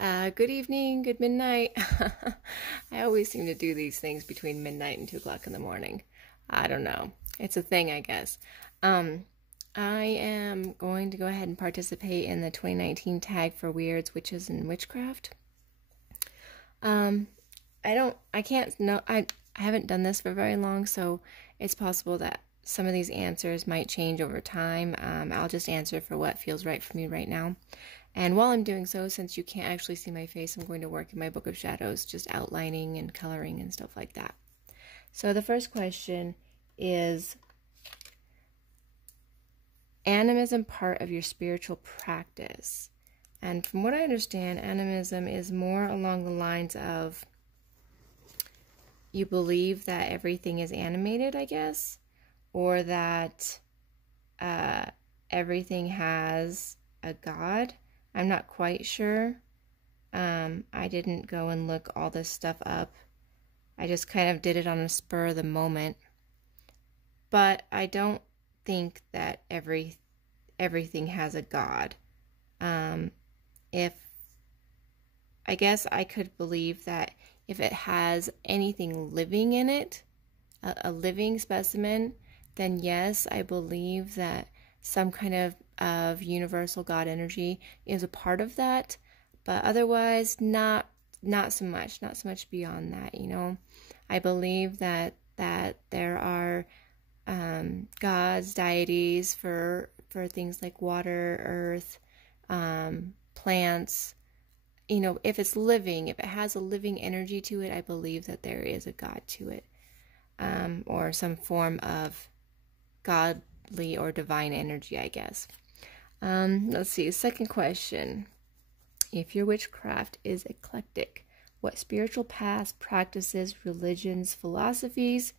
Good evening, good midnight. I always seem to do these things between midnight and 2 o'clock in the morning. I don't know. It's a thing, I guess. I am going to go ahead and participate in the 2019 tag for Wyrds, Witches and Witchcraft. I haven't done this for very long, so it's possible that some of these answers might change over time. I'll just answer for what feels right for me right now. And while I'm doing so, since you can't actually see my face, I'm going to work in my Book of Shadows, just outlining and coloring and stuff like that. So the first question is, animism part of your spiritual practice? And from what I understand, animism is more along the lines of you believe that everything is animated, I guess, or that everything has a god. I'm not quite sure. I didn't go and look all this stuff up. I just kind of did it on a spur of the moment. But I don't think that everything has a god. I guess I could believe that if it has anything living in it, a living specimen, then yes, I believe that some kind of universal God energy is a part of that, but otherwise not so much beyond that, you know. I believe that there are gods, deities for things like water, earth, plants. You know, if it's living, if it has a living energy to it, I believe that there is a God to it, or some form of godly or divine energy, I guess. Let's see, second question. If your witchcraft is eclectic, what spiritual paths, practices, religions, philosophies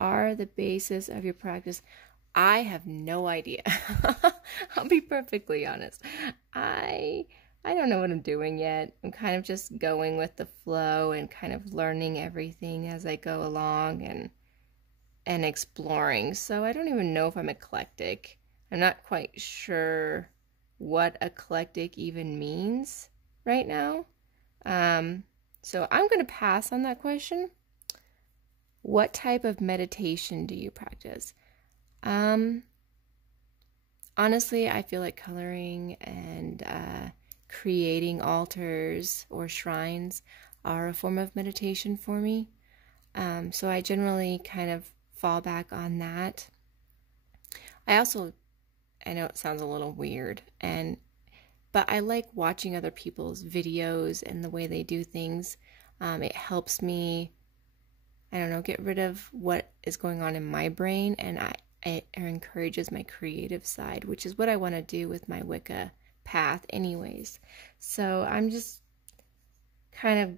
are the basis of your practice? I have no idea. I'll be perfectly honest. I don't know what I'm doing yet. I'm kind of just going with the flow and kind of learning everything as I go along and exploring. So I don't even know if I'm eclectic. I'm not quite sure what eclectic even means right now. So I'm going to pass on that question. What type of meditation do you practice? Honestly, I feel like coloring and creating altars or shrines are a form of meditation for me. So I generally kind of fall back on that. I know it sounds a little weird, but I like watching other people's videos and the way they do things. It helps me, I don't know, get rid of what is going on in my brain, and it encourages my creative side, which is what I want to do with my Wicca path anyways. So I'm just kind of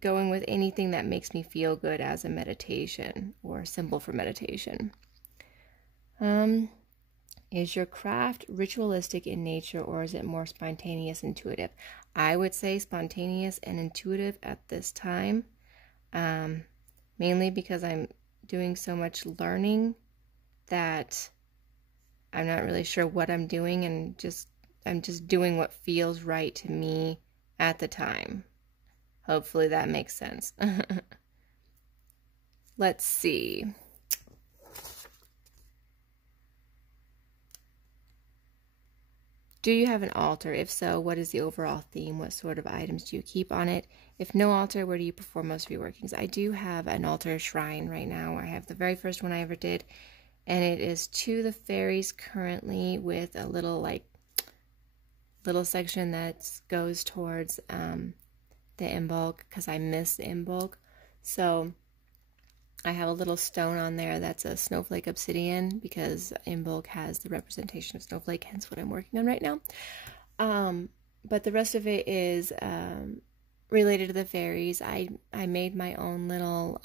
going with anything that makes me feel good as a meditation or a symbol for meditation. Is your craft ritualistic in nature, or is it more spontaneous, intuitive? I would say spontaneous and intuitive at this time, mainly because I'm doing so much learning that I'm not really sure what I'm doing, and I'm just doing what feels right to me at the time. Hopefully that makes sense. Let's see. Do you have an altar? If so, what is the overall theme? What sort of items do you keep on it? If no altar, where do you perform most of your workings? I do have an altar shrine right now. I have the very first one I ever did, and it is to the fairies currently, with a little section that goes towards the Imbolc, because I miss the Imbolc. So I have a little stone on there that's a snowflake obsidian, because Imbolc has the representation of snowflake, hence what I'm working on right now. But the rest of it is related to the fairies. I made my own little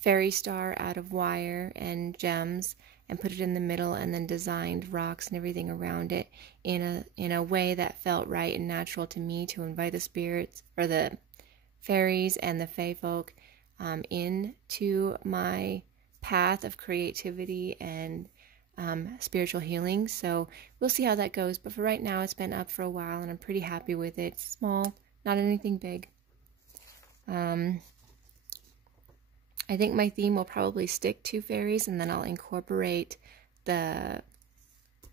fairy star out of wire and gems and put it in the middle, and then designed rocks and everything around it in a way that felt right and natural to me, to invite the spirits or the fairies and the fae folk into my path of creativity and spiritual healing. So we'll see how that goes. But for right now, it's been up for a while and I'm pretty happy with it. It's small, not anything big. I think my theme will probably stick to fairies, and then I'll incorporate the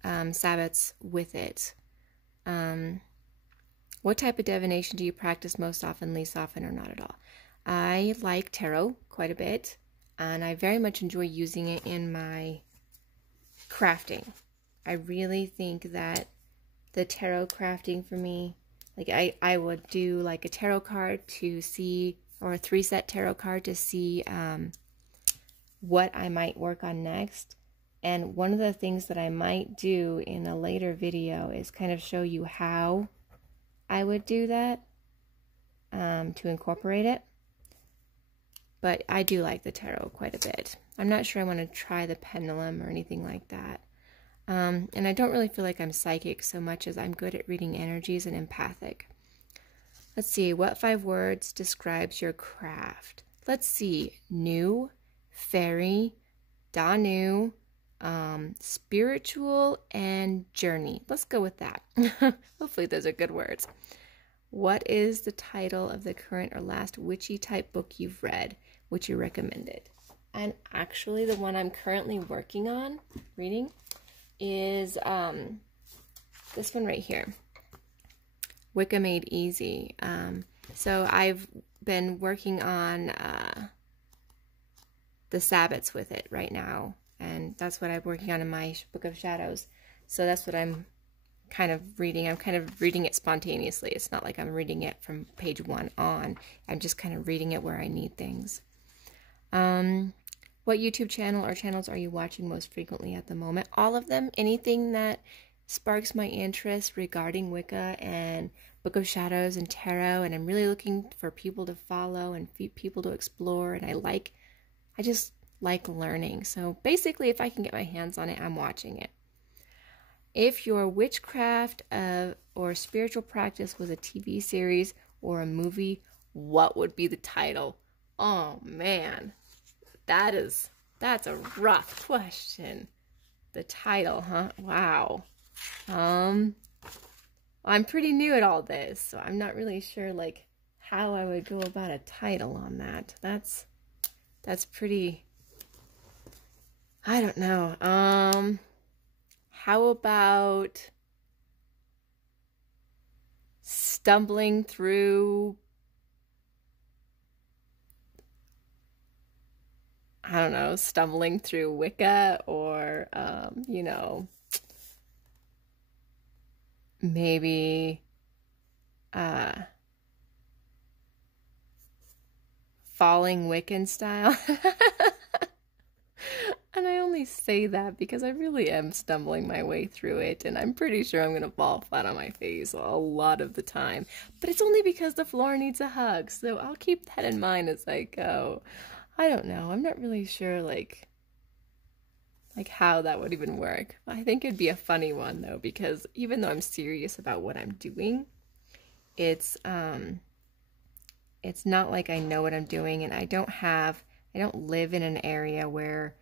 Sabbats with it. What type of divination do you practice most often, least often, or not at all? I like tarot quite a bit, and I very much enjoy using it in my crafting. I really think that the tarot crafting for me, like I would do like a tarot card to see, or a 3-set tarot card to see what I might work on next. And one of the things that I might do in a later video is kind of show you how I would do that to incorporate it. But I do like the tarot quite a bit. I'm not sure I want to try the pendulum or anything like that. And I don't really feel like I'm psychic so much as I'm good at reading energies and empathic. Let's see, what 5 words describes your craft? Let's see, new, fairy, Danu, spiritual, and journey. Let's go with that. Hopefully those are good words. What is the title of the current or last witchy type book you've read, which you recommended? And actually the one I'm currently working on reading is this one right here, Wicca Made Easy. So I've been working on the Sabbats with it right now, and that's what I'm working on in my Book of Shadows. So that's what I'm kind of reading. I'm kind of reading it spontaneously. It's not like I'm reading it from page 1 on. I'm just kind of reading it where I need things. What YouTube channel or channels are you watching most frequently at the moment? All of them. Anything that sparks my interest regarding Wicca and Book of Shadows and tarot, and I'm really looking for people to follow and people to explore, and I just like learning. So basically, if I can get my hands on it, I'm watching it. If your witchcraft or spiritual practice was a TV series or a movie, what would be the title? Oh man, that's a rough question. The title, huh? Wow. I'm pretty new at all this, so I'm not really sure like how I would go about a title on that. That's pretty, I don't know. How about stumbling through, I don't know, stumbling through Wicca, or you know, maybe falling Wiccan style. And I only say that because I really am stumbling my way through it, and I'm pretty sure I'm going to fall flat on my face a lot of the time. But it's only because the floor needs a hug, so I'll keep that in mind as I go. I don't know. I'm not really sure, like how that would even work. I think it'd be a funny one, though, because even though I'm serious about what I'm doing, it's not like I know what I'm doing, and I don't live in an area where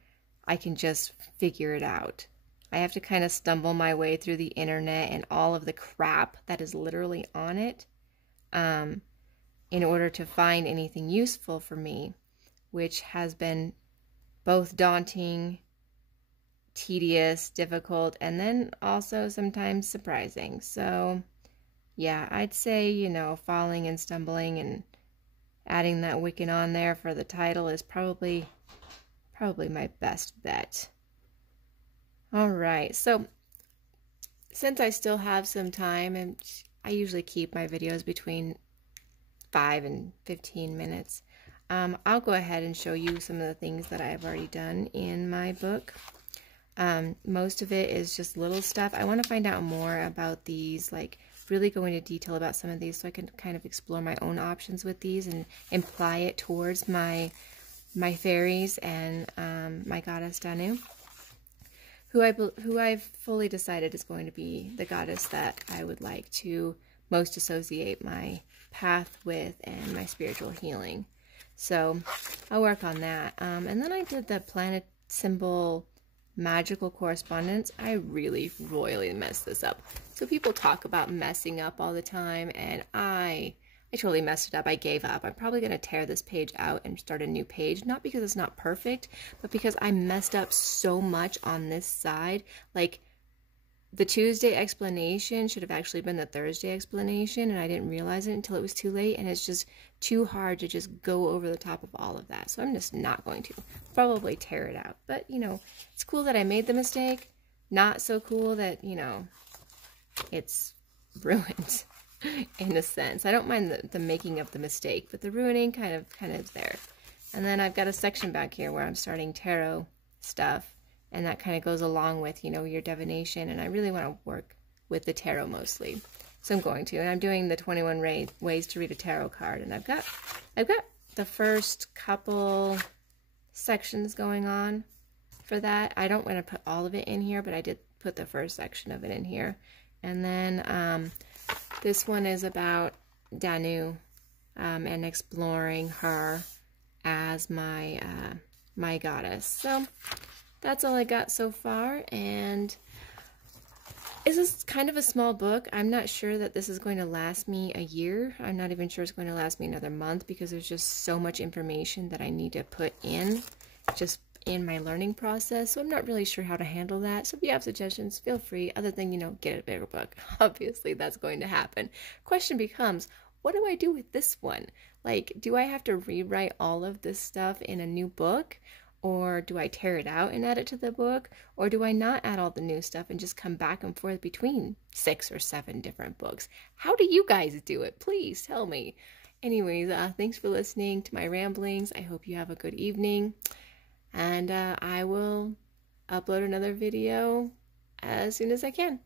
I can just figure it out. I have to kind of stumble my way through the internet and all of the crap that is literally on it in order to find anything useful for me, which has been both daunting, tedious, difficult, and then also sometimes surprising. So yeah, I'd say, you know, falling and stumbling and adding that Wiccan on there for the title is probably my best bet. All right, so since I still have some time, and I usually keep my videos between 5 and 15 minutes, I'll go ahead and show you some of the things that I've already done in my book. Most of it is just little stuff. I want to find out more about these, like really go into detail about some of these so I can kind of explore my own options with these and apply it towards my fairies and my goddess Danu, who I've fully decided is going to be the goddess that I would like to most associate my path with and my spiritual healing. So I'll work on that. And then I did the planet symbol magical correspondence, I really royally messed this up. So people talk about messing up all the time, and I totally messed it up. I gave up. I'm probably going to tear this page out and start a new page, not because it's not perfect, but because I messed up so much on this side. Like, the Tuesday explanation should have actually been the Thursday explanation, and I didn't realize it until it was too late, and it's just too hard to just go over the top of all of that. So I'm just not going to. Probably tear it out. But, you know, it's cool that I made the mistake. Not so cool that, you know, it's ruined in a sense. I don't mind the making of the mistake, but the ruining kind of is there. And then I've got a section back here where I'm starting tarot stuff. And that kind of goes along with, you know, your divination. And I really want to work with the tarot mostly. So I'm going to. And I'm doing the 21 ways to read a tarot card. And I've got the first couple sections going on for that. I don't want to put all of it in here, but I did put the first section of it in here. And then this one is about Danu and exploring her as my my goddess. So that's all I got so far, and this is kind of a small book. I'm not sure that this is going to last me a year. I'm not even sure it's going to last me another month because there's just so much information that I need to put in just in my learning process. So I'm not really sure how to handle that. So if you have suggestions, feel free, other than, you know, get a bigger book. Obviously, that's going to happen. Question becomes, what do I do with this one? Like, do I have to rewrite all of this stuff in a new book? Or do I tear it out and add it to the book? Or do I not add all the new stuff and just come back and forth between 6 or 7 different books? How do you guys do it? Please tell me. Anyways, thanks for listening to my ramblings. I hope you have a good evening. And I will upload another video as soon as I can.